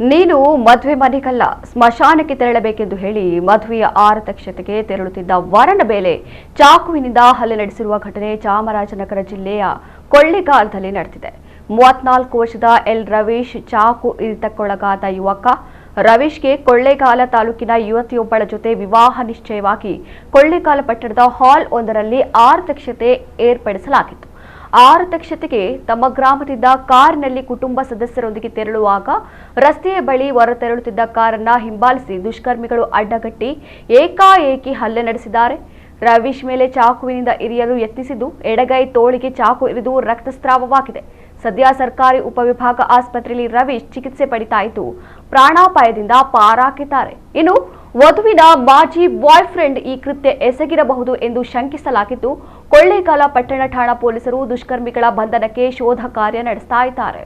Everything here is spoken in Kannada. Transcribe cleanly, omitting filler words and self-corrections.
ನೀನು ಮದುವೆ ಮನೆಗಲ್ಲ ಸ್ಮಶಾನಕ್ಕೆ ತೆರಳಬೇಕೆಂದು ಹೇಳಿ ಮದುವೆಯ ಆರತಕ್ಷತೆಗೆ ತೆರಳುತ್ತಿದ್ದ ವರನ ಮೇಲೆ ಚಾಕುವಿನಿಂದ ಹಲ್ಲೆ ನಡೆಸಿರುವ ಘಟನೆ ಚಾಮರಾಜನಗರ ಜಿಲ್ಲೆಯ ಕೊಳ್ಳೇಗಾಲದಲ್ಲಿ ನಡೆದಿದೆ. 34 ವರ್ಷದ ಎಲ್ ರವೀಶ್ ಚಾಕು ಇರಿತಕ್ಕೊಳಗಾದ ಯುವಕ. ರವೀಶ್ಗೆ ಕೊಳ್ಳೇಗಾಲ ತಾಲೂಕಿನ ಯುವತಿಯೊಬ್ಬಳ ಜೊತೆ ವಿವಾಹ ನಿಶ್ಚಯವಾಗಿ ಕೊಳ್ಳೇಗಾಲ ಪಟ್ಟಣದ ಹಾಲ್ ಒಂದರಲ್ಲಿ ಆರತಕ್ಷತೆ ಏರ್ಪಡಿಸಲಾಗಿತ್ತು. ಆರತಕ್ಷತೆಗೆ ತಮ್ಮ ಗ್ರಾಮದಿಂದ ಕಾರಿನಲ್ಲಿ ಕುಟುಂಬ ಸದಸ್ಯರೊಂದಿಗೆ ತೆರಳುವಾಗ ರಸ್ತೆಯ ಬಳಿ ಹೊರ ತೆರಳುತ್ತಿದ್ದ ಕಾರನ್ನ ಹಿಂಬಾಲಿಸಿ ದುಷ್ಕರ್ಮಿಗಳು ಅಡ್ಡಗಟ್ಟಿ ಏಕಾಏಕಿ ಹಲ್ಲೆ ನಡೆಸಿದ್ದಾರೆ. ರವೀಶ್ ಮೇಲೆ ಚಾಕುವಿನಿಂದ ಇರಿಯಲು ಯತ್ನಿಸಿದ್ದು ಎಡಗೈ ತೋಳಿಗೆ ಚಾಕು ಇರಿದು ರಕ್ತಸ್ರಾವವಾಗಿದೆ. ಸದ್ಯ ಸರ್ಕಾರಿ ಉಪವಿಭಾಗ ಆಸ್ಪತ್ರೆಯಲ್ಲಿ ರವೀಶ್ ಚಿಕಿತ್ಸೆ ಪಡಿತಾ ಇದ್ದು ಪ್ರಾಣಾಪಾಯದಿಂದ ಪಾರಾಗಿದ್ದಾರೆ. ಇನ್ನು ವಧುವಿನ ಮಾಜಿ ಬಾಯ್ ಫ್ರೆಂಡ್ ಈ ಕೃತ್ಯ ಎಸಗಿರಬಹುದು ಎಂದು ಶಂಕಿಸಲಾಗಿದ್ದು ಕೊಳ್ಳೇಗಾಲ ಪಟ್ಟಣ ಠಾಣಾ ಪೊಲೀಸರು ದುಷ್ಕರ್ಮಿಗಳ ಬಂಧನಕ್ಕೆ ಶೋಧ ಕಾರ್ಯ ನಡೆಸ್ತಾ ಇದ್ದಾರೆ.